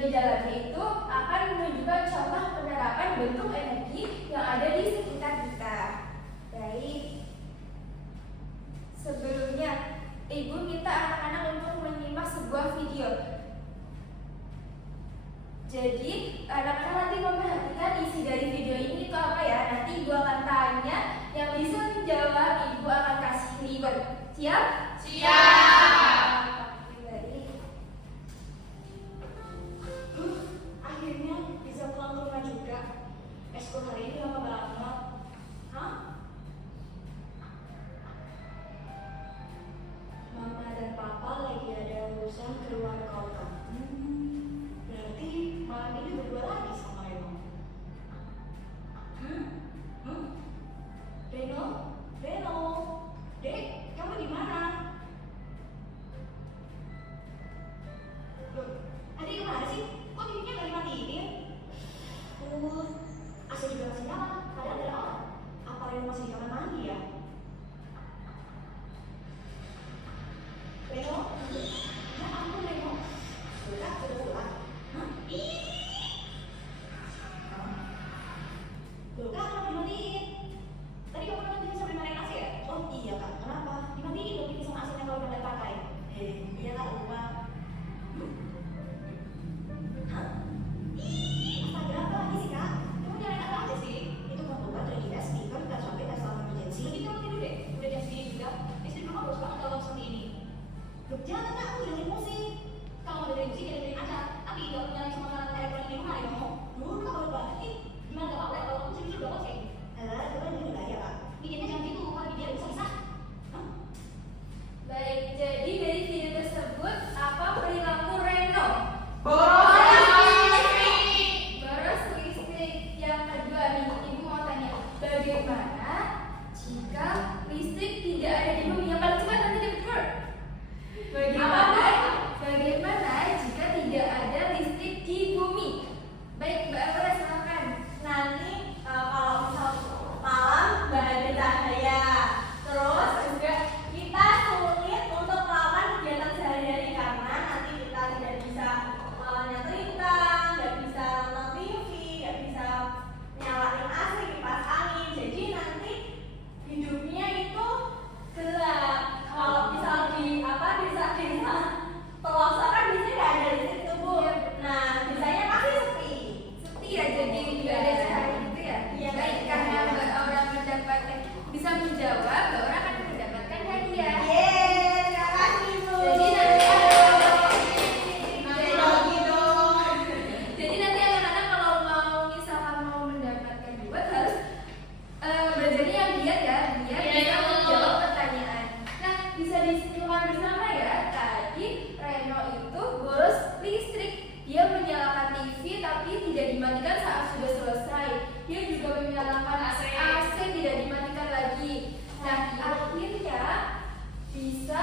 di dalamnya itu akan menunjukkan contoh penerapan bentuk energi yang ada di sekitar kita. Baik, sebelumnya Ibu minta anak-anak untuk menyimak sebuah video. Jadi anak-anak nanti memperhatikan isi dari video ini itu apa ya. Nanti Ibu akan tanya, yang bisa menjawab Ibu akan kasih reward. Siap? Siap. Akhirnya bisa pulang ke rumah juga. Eskul hari ini lama banget. Hah? Mama dan Papa lagi ada urusan keluar kota. Berarti malam ini berdua lagi sama Reno. Reno, Dek, kamu di mana? Loh, adik kemana sih? Kok TV-nya nggak dimatiin? AC juga masih nyala, padahal ada orang. Apa Reno masih di kamar mandi ya? Reno? Ya ampun Reno. Sudah pulang. Hah? Loh kak, kenapa dimatiin? Tadi kamu nanti sampai marahin AC ya? Oh iya kak, kenapa? Dimatiin dong TV sama AC-nya kalau nggak pakai. Iya kak, lupa. Hah? Astaga, apa lagi sih kak? Kamu nyalain apa aja sih? Itu kan bukan dari speaker, nggak sampai nggak selama emergency. Jadi kamu tidur deh, udah jam segini juga. Istri kamu bagus banget kalau seperti ini. Loh jangan kak, aku dengerin musik. Kalau mau dengerin musik, ya dengerin aja. Tapi nggak punya nyalain semua alat elektronik di rumah ya kamu. Dulu kak baru banget nih. Gimana gak apa-apa kalau kamu sendiri udah oke? Itu kan ini udah ya kak. Bikinnya jangan gitu, kalau bikin bisa-bisa. Hah? Baik, jadi dari video tersebut apa perilaku Reno? Boros listrik. Yang kedua nih, Ibu mau tanya, bagaimana jika listrik tidak ada di bumi? Yang paling cepat nanti dapat Bagaimana jika tidak ada listrik di bumi? Baik, Mbak Aura silakan. Nanti kalau misal malam nggak ada cahaya, terus juga kita sulit untuk melakukan kegiatan sehari-hari karena nanti kita tidak bisa nyetrika, nggak bisa nonton TV, nggak bisa nyalain AC, kipas angin. Jadi nanti hidupnya itu gelap. Kalau misal di desa pelosok kan biasanya nggak ada listrik tuh Bu. Nah biasanya pasti sepi. Sepi ya, jadi nggak ada cahaya gitu ya? Iya, Baik, iya. karena Mbak Aura bisa menjawab, Mbak Aura akan mendapatkan hadiah. Yeay, terima kasih Bu. Jadi nanti Nanti anak-anak kalau misalkan mau mendapatkan reward harus belajarnya yang giat ya, biar bisa menjawab pertanyaan. Nah, bisa disimpulkan bersama ya, tadi Reno itu boros listrik. Dia menyalakan TV tapi tidak dimatikan saat sudah selesai. Dia juga menyalakan AC tidak dimatikan lagi. Nah, akhirnya bisa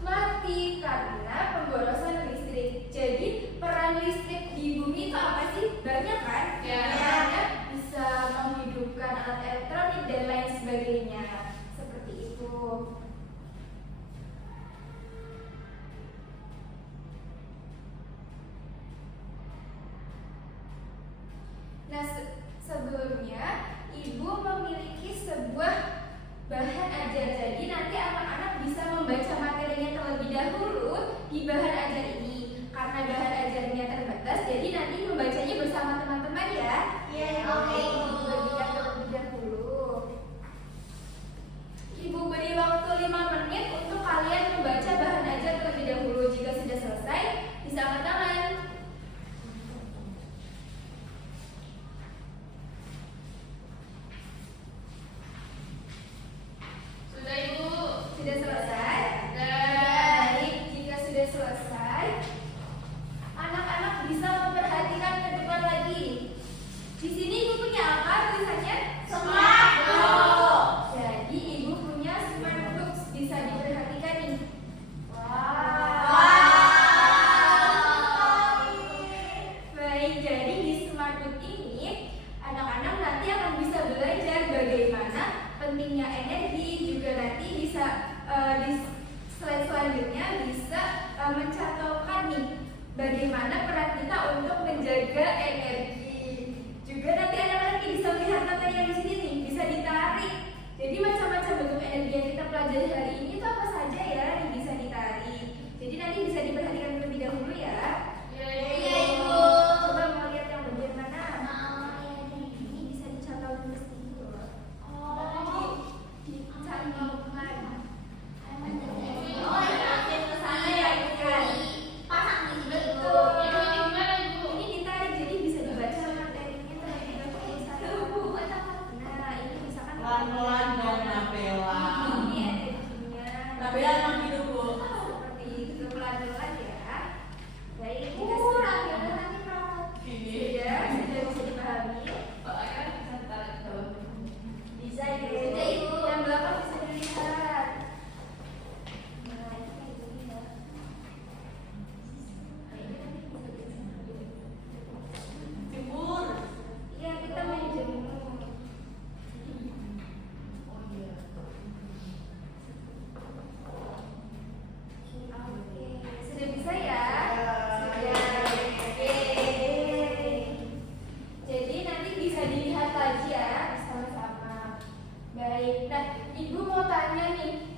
mati karena pemborosan listrik. Jadi peran listrik di bumi itu apa sih? Banyak kan? Ya. Misalnya bisa menghidupkan alat elektronik dan lain sebagainya. Seperti itu. Nah, sebelumnya Ibu memiliki sebuah bahan ajar. Jadi nanti anak-anak bisa membaca materinya terlebih dahulu di bahan ajar ini. Karena bahan ajarnya terbatas, jadi nanti membacanya bersama teman-teman ya. Iya, Oke, Ibu bagikan terlebih dahulu. Ibu beri waktu 5 menit untuk kalian membaca bahan ajar terlebih dahulu. Jika sudah selesai, bisa angkat tangan. Sudah Ibu. Sudah selesai? Sudah. Baik, jika sudah selesai, anak-anak bisa memperhatikan ke depan lagi. Di sini Ibu punya apa tulisannya? Smart Book. Jadi Ibu punya smart books, bisa diperhatikan nih. Baik, jadi di smart book ini anak-anak nanti akan bisa belajar bagaimana pentingnya energi, juga nanti bisa di slide selanjutnya bisa mencantumkan nih bagaimana peran kita untuk tenaga energi. Juga nanti anak-anak bisa melihat materi yang di sini nih, bisa ditarik. Jadi macam-macam bentuk energi yang kita pelajari hari ini itu apa saja ya yang bisa ditarik. Jadi nanti bisa diperhatikan terlebih dahulu ya. Iya, Ibu. Coba mau lihat yang bagian mana? Ini bisa dicatat dulu dulu. Dicantumkan. Oh, ya, ke sana ya, kan. Pasang di sini dulu. Betul. Ibu, gimana, Ibu? Ini ditarik jadi bisa dibaca materinya terlebih dahulu. Nah, ini misalkan Pelan-pelan dong, Nabela. ini energinya. Nabela emang gitu, Bu. Seperti itu pelan-pelan ya. Baik, kita sudah Ini. sudah bisa dipahami. Soalnya bisa tarik ke bawah. Bisa Ibu. Yang belakang bisa dilihat. Nah, ini kayak gini ya. Nah, ini nanti bisa dilihat. Timur. Iya, kita main jemur. Oh iya. Oke, sudah bisa ya? Ya. Sudah. Oke. Jadi nanti bisa dilihat lagi ya bersama-sama. Baik. Nah, Ibu mau tanya nih,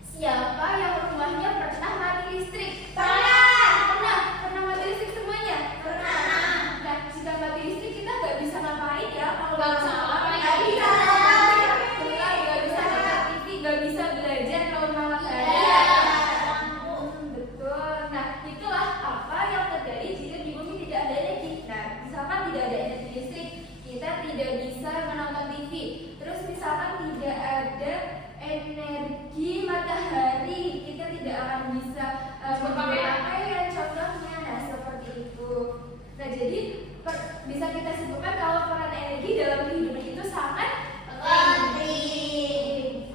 siapa yang rumahnya pernah mati listrik? Pernah mati listrik semuanya? Nah, jika mati listrik kita nggak bisa ngapain ya? Kalau Nggak bisa ngapain. Nggak bisa. Benar, nggak bisa nonton TV, nggak bisa belajar kalau malam hari. Betul. Nah, itulah apa yang terjadi jika di bumi tidak ada energi. Nah, misalkan tidak ada energi listrik, kita tidak bisa menonton TV. Terus misalkan tidak ada energi matahari, kita tidak akan bisa berpakaian contohnya. Nah, seperti itu. Nah, jadi bisa kita simpulkan kalau peran energi dalam kehidupan itu sangat penting.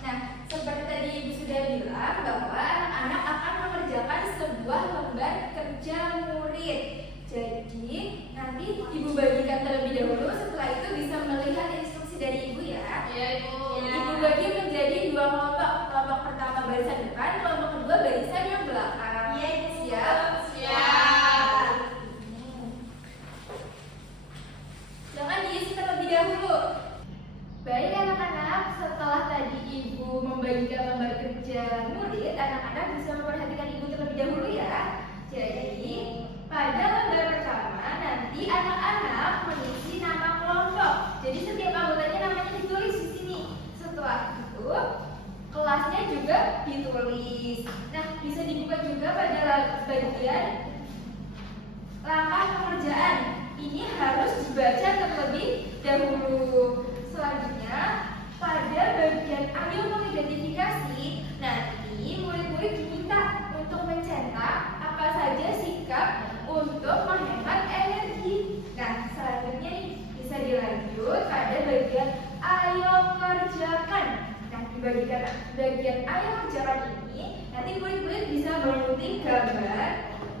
Nah, seperti tadi Ibu sudah bilang bahwa anak-anak akan mengerjakan sebuah lembar kerja murid. Jadi, nanti Ibu bagikan terlebih dahulu, setelah itu bisa melihat instruksi dari Ibu ya. Iya, Ibu. Ibu bagi menjadi 2 kelompok. Kelompok pertama barisan depan, kelompok kedua barisan yang belakang. Iya, Ibu. Siap? Siap. Jangan diisi terlebih dahulu. Baik anak-anak, setelah tadi Ibu membagikan lembar kerja murid, anak-anak bisa memperhatikan Ibu terlebih dahulu ya. Jadi, pada lembar pertama nanti anak-anak mengisi nama kelompok. Jadi setiap anggotanya namanya ditulis di sini. Setelah itu, kelasnya juga ditulis. Nah, bisa dibuka juga pada bagian langkah pengerjaan. Ini harus dibaca terlebih dahulu. Selanjutnya, pada bagian ayo mengidentifikasi, nanti murid-murid diminta untuk mencetak apa saja sikap untuk menghemat energi. Nah, selanjutnya nih, bisa dilanjut pada bagian ayo kerjakan. Nah, di bagian ayo kerjakan ini, nanti murid-murid bisa mengikuti gambar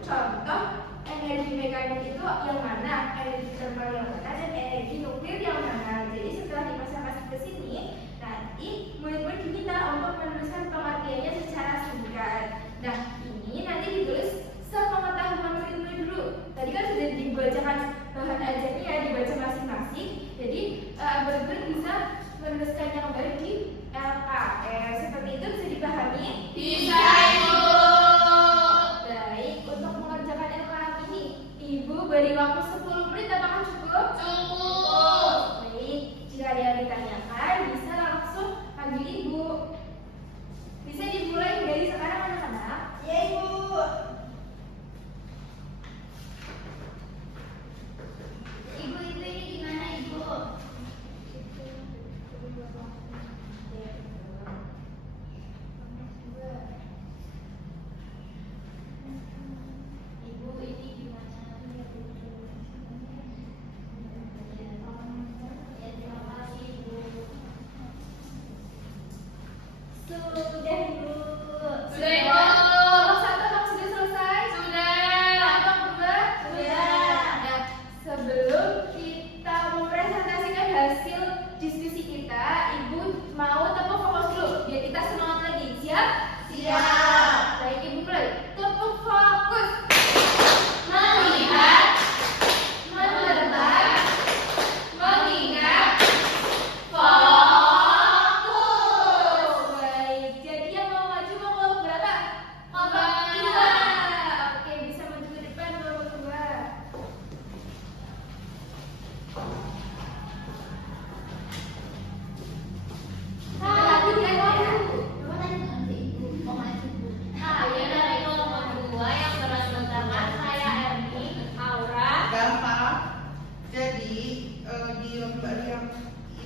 contoh energi mekanik itu yang mana, energi termal yang mana, dan energi nuklir yang mana. Jadi setelah dipasang ke sini, nanti murid-murid diminta untuk menuliskan pengertiannya secara singkat. Nah, ini nanti ditulis sepengetahuan murid-murid dulu. Tadi kan sudah dibacakan bahan ajarnya ya, dibaca masing-masing. Jadi murid-murid bisa menuliskannya kembali di LKS. Seperti itu bisa dipahami? Bisa, Ibu. Baik, untuk mengerjakan LKS ini, Ibu beri waktu 10 menit, apakah cukup? Cukup. Baik, jika ada yang ditanyakan, bisa langsung panggil Ibu. Bisa dimulai dari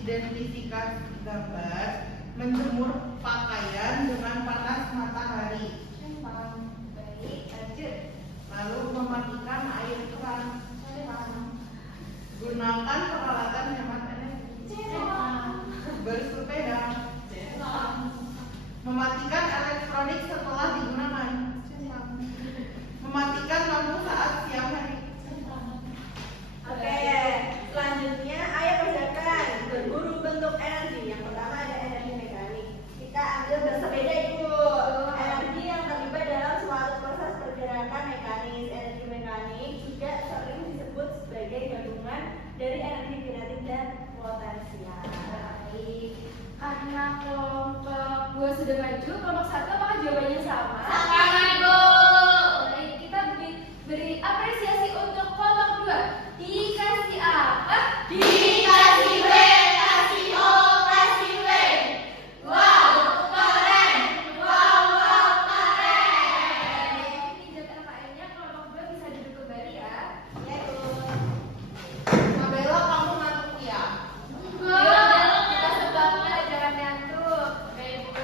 identifikasi gambar, menjemur pakaian dengan panas matahari. Baik, lanjut. Lalu mematikan air keran. Gunakan peralatan hemat energi. Bersepeda. Mematikan elektronik setelah digunakan. Mematikan lampu saat siang hari. Oke, selanjutnya ayo kerjakan berburu bentuk energi. Yang pertama ada energi mekanik. Kita ambil bersepeda itu. Energi yang terlibat dalam suatu proses pergerakan mekanis. Energi mekanik juga sering disebut sebagai gabungan dari energi kinetik dan potensial. Baik. Karena kelompok 2 sudah maju, kelompok 1 apakah jawabannya sama? Sama, Ibu. Baik, kita beri apresiasi untuk kelompok 2. Dikasih apa? Dikasih W, kasih O, kasih W. Wow, keren. Wow, wow, keren. Pinjam LKM-nya, kelompok 2 bisa duduk kembali ya. Ya, Bu. Nabila, kamu ngantuk ya? Kita sebabnya jangan ngantuk. Oke, Ibu.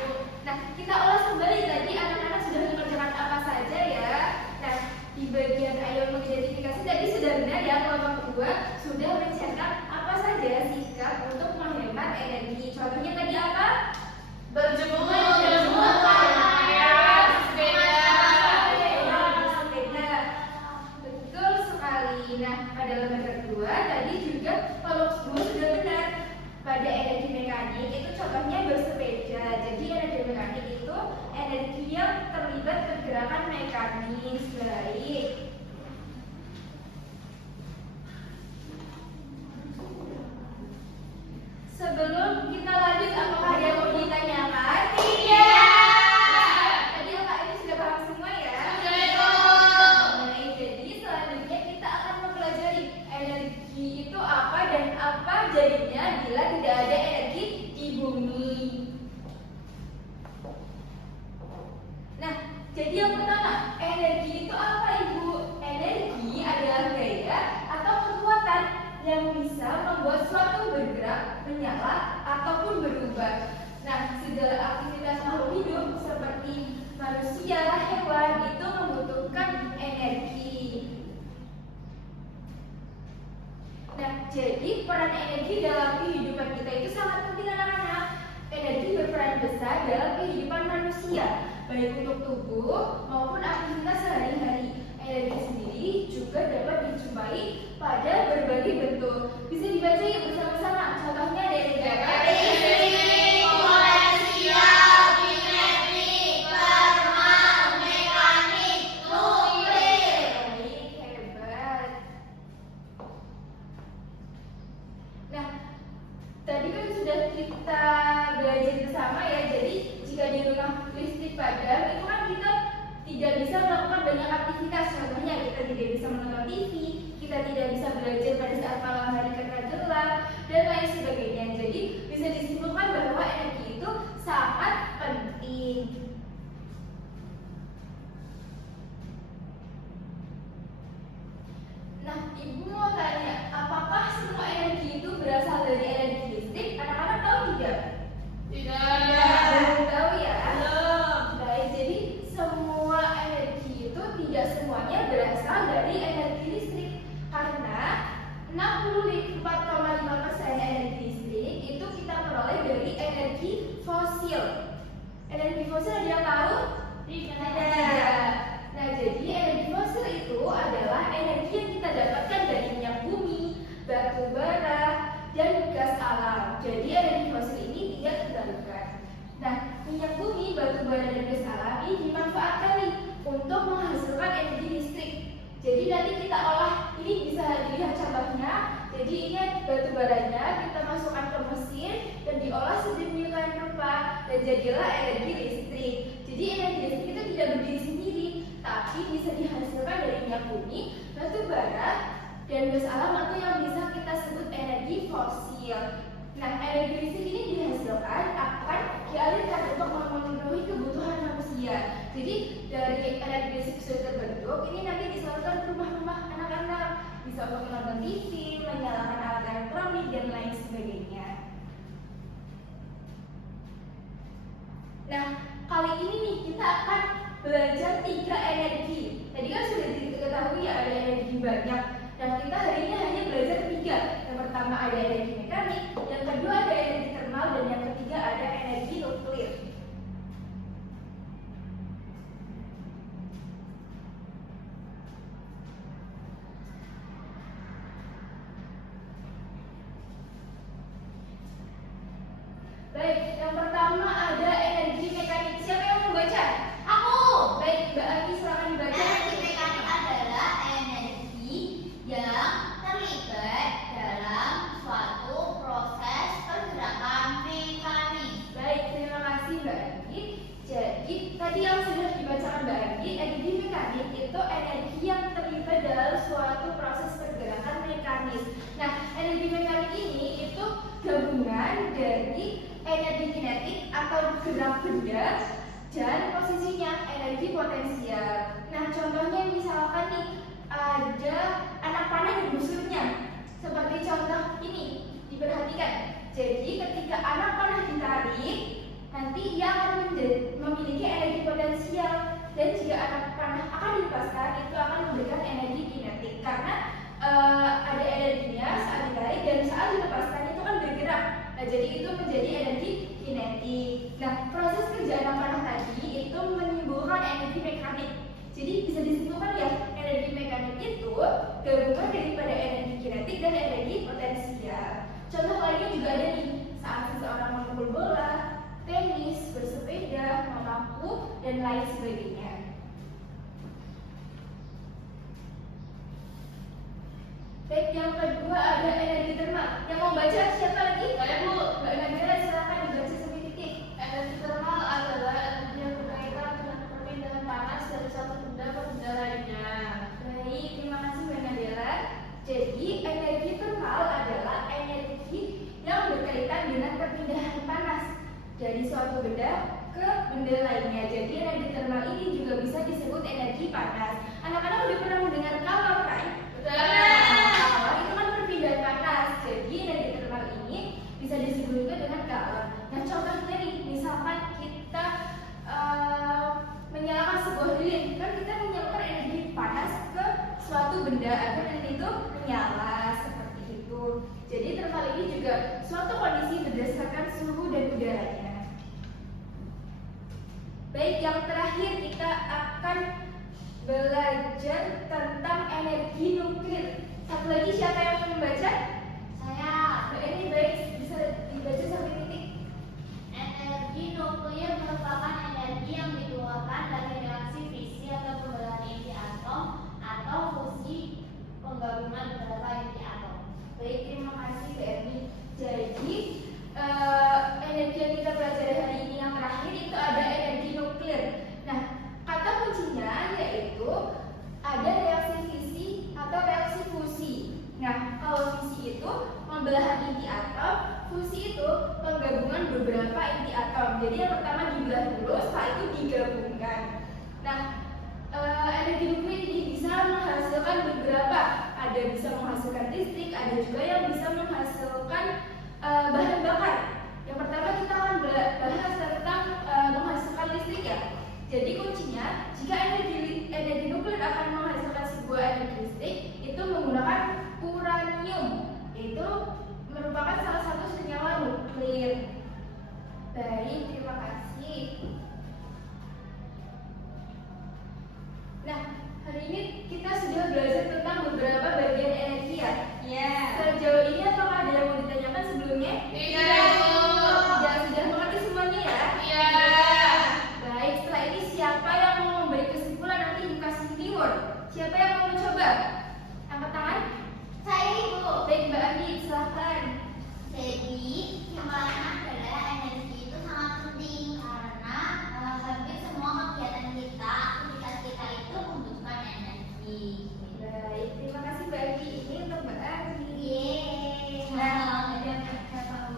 Nah, kita ulas kembali tadi anak-anak sudah mengerjakan apa saja ya. Nah, di bagian ayo mengidentifikasi tadi sudah benar ya, kelompok 2 sudah mencetak apa saja sikap untuk menghemat energi. Contohnya tadi apa? Berjemur pakaian, sepeda. Sepeda. Betul sekali. Nah, pada lembar kedua tadi juga kelompok 2 sudah benar. Pada energi mekanik itu contohnya bersepeda. Jadi energi mekanik itu energi yang terlibat pergerakan mekanis. Baik. Sebelum kita lanjut, apakah ada yang mau ditanyakan? Tadi Kak ini sudah paham semua ya? Sudah, Ibu. Baik, jadi selanjutnya kita akan mempelajari energi itu apa dan apa jadinya bila tidak ada energi di bumi. Nah, jadi yang pertama, energi itu apa, Ibu? Energi adalah gaya atau kekuatan yang bisa membuat suatu bergerak, menyala, ataupun berubah. Nah, segala aktivitas makhluk hidup seperti manusia, hewan itu membutuhkan energi. Nah, jadi peran energi dalam kehidupan kita itu sangat penting anak-anak. Energi berperan besar dalam kehidupan manusia, baik untuk tubuh maupun aktivitas sehari-hari. Energi sendiri juga dapat dijumpai pada berbagai bentuk. Bisa dibaca yuk bersama-sama. Contohnya ada energi apa? Listrik, potensial, kinetik, thermal, mekanik, nuklir. Baik, hebat. Nah, tadi kan sudah kita belajar bersama ya. Jadi jika di rumah listrik padam, itu kan kita tidak bisa melakukan banyak aktivitas. Contohnya kita tidak bisa menonton TV, kita tidak bisa belajar pada saat malam hari karena gelap, dan lain sebagainya. Jadi bisa disimpulkan bahwa energi itu sangat penting. Nah, Ibu mau tanya, apakah semua energi itu berasal dari energi listrik? Anak-anak tahu tidak? Tidak. Belum tahu ya? Belum. Baik, jadi semua energi itu tidak semuanya berasal dari energi listrik. Karena 64,5% energi listrik itu kita peroleh dari energi fosil. Energi fosil ada yang tahu? Tidak. Nah, jadi energi fosil itu adalah energi yang kita dapatkan dari minyak bumi, batu bara, dan gas alam. Jadi energi fosil ini tidak terbarukan. Nah, minyak bumi, batu bara, dan gas alam ini dimanfaatkan nih untuk menghasilkan energi listrik. Jadi nanti kita olah, ini bisa dilihat contohnya. Jadi ini batu baranya kita masukkan ke mesin dan diolah sedemikian rupa dan jadilah energi listrik. Jadi energi listrik itu tidak berdiri sendiri, tapi bisa dihasilkan dari minyak bumi, batu bara, dan gas alam atau yang bisa kita sebut energi fosil. Nah, energi listrik ini dihasilkan akan dialirkan untuk memenuhi kebutuhan manusia. Jadi dari energi listrik sudah terbentuk, ini nanti disalurkan ke rumah-rumah anak-anak, bisa untuk menonton TV, menyalakan alat elektronik dan lain sebagainya. Nah, kali ini nih kita akan belajar 3 energi. Tadi kan sudah diketahui ya ada energi banyak. Dan kita hari ini hanya belajar 3. Yang pertama ada energi mekanik, yang kedua ada energi termal, dan yang ketiga ada energi nuklir. Baik, yang pertama ada energi mekanik. Siapa yang mau baca? Aku. Baik, Mbak Ani silakan dibaca. Energi mekanik adalah energi yang terlibat dalam suatu proses pergerakan mekanik. Baik, terima kasih Mbak Ani. Jadi, tadi yang sudah dibacakan Mbak Ani, energi mekanik itu energi yang terlibat dalam suatu proses pergerakan mekanis. Nah, energi mekanik ini itu gabungan dari energi kinetik atau gerak benda dan posisinya energi potensial. Nah, contohnya misalkan nih ada anak panah di busurnya. Seperti contoh ini, diperhatikan. Jadi ketika anak panah ditarik, nanti ia akan memiliki energi potensial, dan jika anak panah akan dilepaskan, itu akan memberikan energi kinetik karena ada energinya saat ditarik dan saat dilepaskan itu kan bergerak. Nah, jadi itu menjadi energi kinetik. Nah, proses kerja anak panah tadi itu menimbulkan energi mekanik. Jadi bisa disimpulkan ya, energi mekanik itu gabungan daripada energi kinetik dan energi potensial. Contoh lainnya juga ada nih, saat seseorang memukul bola, tenis, bersepeda, memaku, dan lain sebagainya. Baik, yang kedua ada energi termal. Yang mau baca siapa lagi? Saya, Bu. Mbak Nabila silakan dibaca sampai titik. Energi termal adalah energi yang berkaitan dengan perpindahan panas dari satu benda ke benda lainnya. Baik, terima kasih Mbak Nabila. Jadi energi termal adalah energi yang berkaitan dengan perpindahan panas dari suatu benda ke benda lainnya. Jadi energi termal ini juga bisa disebut energi panas. Anak-anak udah pernah mendengar kalor kan? Kalor itu kan perpindahan panas. Jadi energi termal ini bisa disebut juga dengan kalor. Nah, contohnya nih, misalkan kita menyalakan sebuah lilin, kan kita menyalurkan energi panas ke suatu benda agar lilin itu menyala seperti itu. Jadi termal ini juga suatu kondisi berdasarkan suhu dan udaranya. Baik, yang terakhir kita akan belajar tentang energi nuklir. Satu lagi siapa yang mau membaca? Saya. Mbak Eni, baik, bisa dibaca sampai titik. Energi nuklir merupakan energi yang dikeluarkan dari reaksi fisi atau pembelahan inti atom atau fusi penggabungan beberapa inti atom. Baik, terima kasih Mbak Eni. Jadi energi yang kita pelajari hari ini yang terakhir itu ada energi nuklir. Nah, kata kuncinya yaitu ada reaksi fisi atau reaksi fusi. Nah, kalau fisi itu pembelahan inti atom, fusi itu penggabungan beberapa inti atom. Jadi yang pertama dibelah dulu, setelah itu digabungkan. Nah, energi nuklir ini bisa menghasilkan beberapa. Ada bisa menghasilkan listrik, ada juga yang bisa menghasilkan bahan bakar. Yang pertama kita akan bahas tentang menghasilkan listrik ya. Jadi kuncinya, jika energi nuklir akan menghasilkan sebuah energi listrik, itu menggunakan uranium. Itu merupakan salah satu senyawa nuklir. Baik, terima kasih. Nah, hari ini kita sudah belajar tentang beberapa bagian energi ya. Iya. Sejauh ini apakah ada yang mau ditanyakan sebelumnya? Iya, Bu. Sudah mengerti semuanya ya? Iya. Baik, setelah ini siapa yang mau memberi kesimpulan nanti dikasih keyword? Siapa yang mau mencoba? Angkat tangan. Saya, Ibu. Baik, Mbak Andi, silahkan. Jadi, kesimpulannya adalah energi itu sangat penting karena hampir semua kegiatan kita, aktivitas kita itu membutuhkan energi. Baik, terima kasih Mbak Andi. Ini untuk Mbak Andi. Yeay. Nah, yang tahu.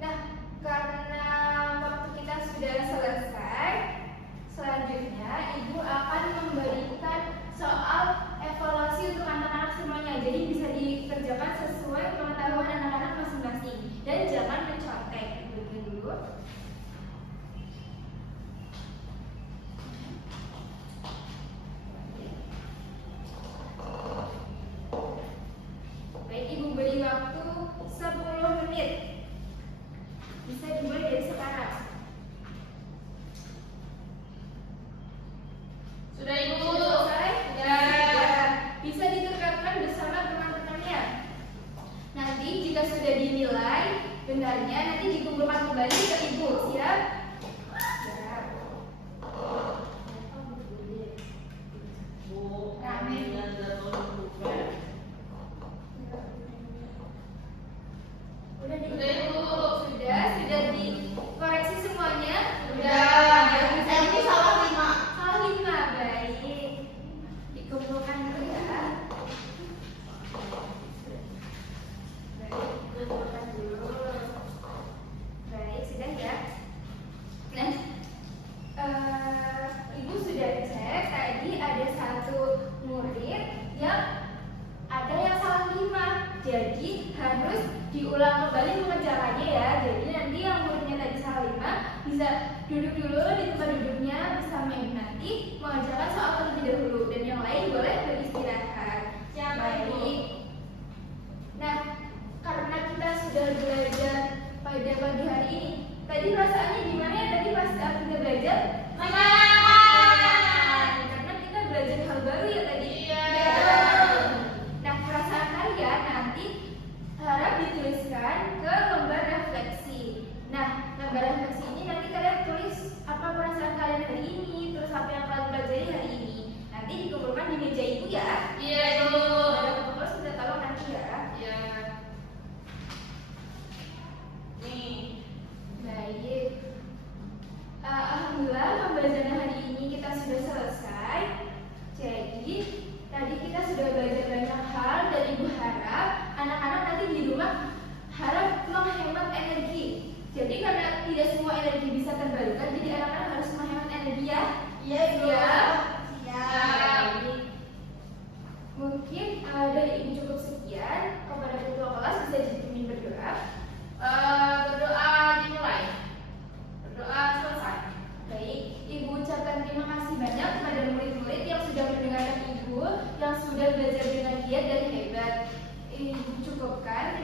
Nah, karena waktu kita sudah selesai, selanjutnya Ibu akan memberikan soal evaluasi untuk anak-anak semuanya. Jadi bisa dikerjakan sesuai pengetahuan anak-anak masing-masing dan jangan mencontek. Begini dulu. Baik, Ibu beri waktu 10 menit. Bisa dimulai dari sekarang. Sudah Ibu? Sudah selesai? Sudah. Bisa diterapkan bersama teman-temannya. Nanti jika sudah dinilai benarnya, nanti dikumpulkan kembali ke Ibu. Siap? Siap. Bu, kami dan juga. Udah di- Sudah, Ibu. Sudah dikoreksi semuanya? Sudah. Ini salah 5. Salah 5, baik. Dikumpulkan dulu ya. Baik, dikumpulkan dulu. Baik, sudah ya. Nah, Ibu sudah cek tadi ada satu murid yang ada yang salah 5. Jadi harus diulang kembali pengerjaannya ya. Jadi nanti yang muridnya tadi salah 5 bisa duduk dulu di tempat duduknya bersama Ibu nanti mengerjakan soal terlebih dahulu dan yang lain boleh beristirahat. Baik. Nah, karena kita sudah belajar pada pagi hari ini, tadi perasaannya gimana ya tadi pas kita belajar? Karena kita belajar hal baru ya tadi. Iya. Nah, perasaan kalian nanti harap dituliskan ke lembar refleksi. Nah, lembar refleksi ini nanti kalian tulis apa perasaan kalian hari ini, terus apa yang kalian pelajari hari ini. Nanti dikumpulkan di meja Ibu ya. Iya, Ibu. Ada kumpul sudah tahu nanti ya. Iya. Nih. Baik. Alhamdulillah pembelajaran hari ini kita sudah selesai. Jadi tadi kita sudah belajar banyak hal dan Ibu harap anak-anak nanti di rumah harap menghemat energi. Jadi karena tidak semua energi bisa terbarukan, jadi anak-anak harus menghemat energi ya. Iya, Ibu. Siap? Siap. Baik. Mungkin dari Ibu cukup sekian. Kepada ketua kelas bisa dipimpin berdoa. Berdoa dimulai. Berdoa selesai. Baik, Ibu ucapkan terima kasih banyak kepada murid-murid yang sudah mendengarkan Ibu, yang sudah belajar dengan giat dan hebat. Ibu cukupkan.